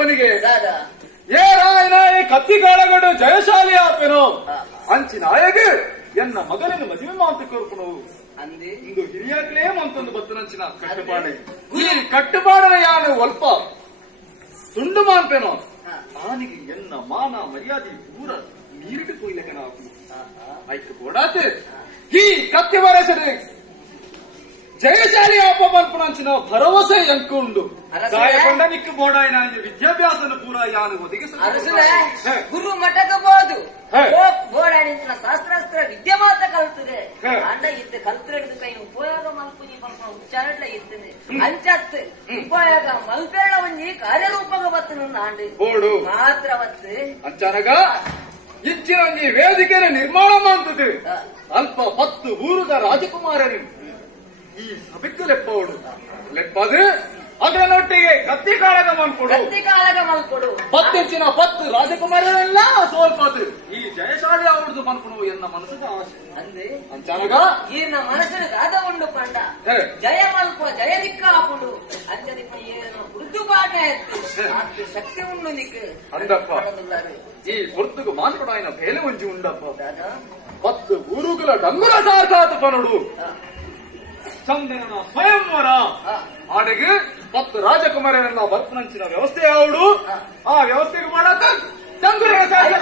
ಬನಿಗೆ ಏ ರಾಯನಾಯ ಕತ್ತಿ ಕಾಳಗಡು ಜಯಶಾಲಿ ಆಪೆನು ಅಂಚಿ ನಾಯಗೆ ಎನ್ನ ಮಗನನ್ನು ಮದುವೆ ಮಾತು ಕೊರ್ಪನು ಅಂದಿ ಇಂದು ಹಿರಿಯಾಗ್ಲೇ ಮಂತೊಂದು ಬತ್ತನಂಚಿನ ಕಟ್ಟುಪಾಡೆ ಈ ಕಟ್ಟುಪಾಡನ ಯಾನು ಒಲ್ಪ ಸುಂಡು ಮಾನ್ಪೇನೋ ಆನಿಗೆ ಎನ್ನ ಮಾನ ಮರ್ಯಾದೆ ಪೂರ ನೀರಿಗೆ ಕೊಯ್ಲಕ್ಕೆ ನಾವು ಆಯ್ತು ಕೊಡಾತೆ ಈ ಕತ್ತಿ ವರಸಡೆ ಜಯಶಾಲಿ ಆಪ ಮಲ್ಪನಂಚಿನ ಭರವಸೆ ಎಂಕೊಂಡು ಗಾಯಕೊಂಡ ನಿಕ್ಕು ಬೋಡಾಯನ ವಿದ್ಯಾಭ್ಯಾಸನ ಪೂರ ಯಾನು ಒದಗಿಸ ಗುರು ಮಠಕಬಹುದು ಬೋಡಾಡಿನ ಶಾಸ್ತ್ರಾಸ್ತ್ರ ವಿದ್ಯೆ ಮಾತ್ರ ಕಲ್ತದೆ ಅಂಡ ಇತ್ತು ಕಲ್ತ್ರೆಡ್ದು ಕೈ ಉಪಯೋಗ ಮಲ್ಪುನಿ ಪಂಪ ಉಚ್ಚಾರಡ್ಲ ಇರ್ತದೆ ಅಂಚತ್ತು ಉಪಯೋಗ ಮಲ್ಪೇಣ ಒಂಜಿ ಕಾರ್ಯರೂಪಗ ಬತ್ತನು ಆಂಡು ಬೋಡು ಮಾತ್ರ ಬತ್ತು ಅಂಚಾನಗ ಇಚ್ಚಿನ ಒಂಜಿ ವೇದಿಕೆನ ನಿರ್ಮಾಣ ಮಾಡ್ತದೆ ಅಲ್ಪ 10 ಊರುದ ರಾಜಕುಮಾರರು ಈ ಸಭೆಗೆ ಲೆಪ್ಪೋಡು ಲೆಪ್ಪದು ಅದರೊಟ್ಟಿಗೆ ಕತ್ತಿ ಕಾಳಗ ಮಲ್ಕೊಡು 10 ಇಂಚಿನ 10 ರಾಜಕುಮಾರರೆಲ್ಲ ಸೋಲ್ಪದು ಈ ಜಯಶಾಲಿ ಅವ್ರದ್ದು ಮನ್ಕೊಡು ಎನ್ನ ಮನಸ್ಸಿನ ಆಸೆ ಅಂದೆ ಅಂಚಾನಗ ಈನ ಮನಸ್ಸಿನ ಗಾದ ಉಂಡು ಪಂಡ ಜಯ ಮಲ್ಪ ಜಯ ದಿಕ್ಕ ಹಾಕೊಂಡು ಅಂಚದಿಪ್ಪ ಏನು ಮೃದು ಪಾಠ ಎತ್ತು ಶಕ್ತಿ ಉಂಡು ನಿಕ್ ಅಂದಪ್ಪ ಈ ಹೊರತುಗು ಮಾನ್ಕೊಡ ఆయన ಬೇಲೆ ಒಂಜಿ ಉಂಡಪ್ಪ 10 ಊರುಗಳ ಡಂಗುರ ಸಾಸಾತು ಪನೋಡು ಚಂದನ ಸ್ವಯಂವರ ಆಡೆಗೆ 10 ರಾಜಕುಮಾರರನ್ನ ಬರ್ಪನಂಚಿನ ವ್ಯವಸ್ಥೆ ಯಾವುದು ಆ ವ್ಯವಸ್ಥೆಗೆ ಮಾಡಕ ಡಂಗುರ ಸಾಕ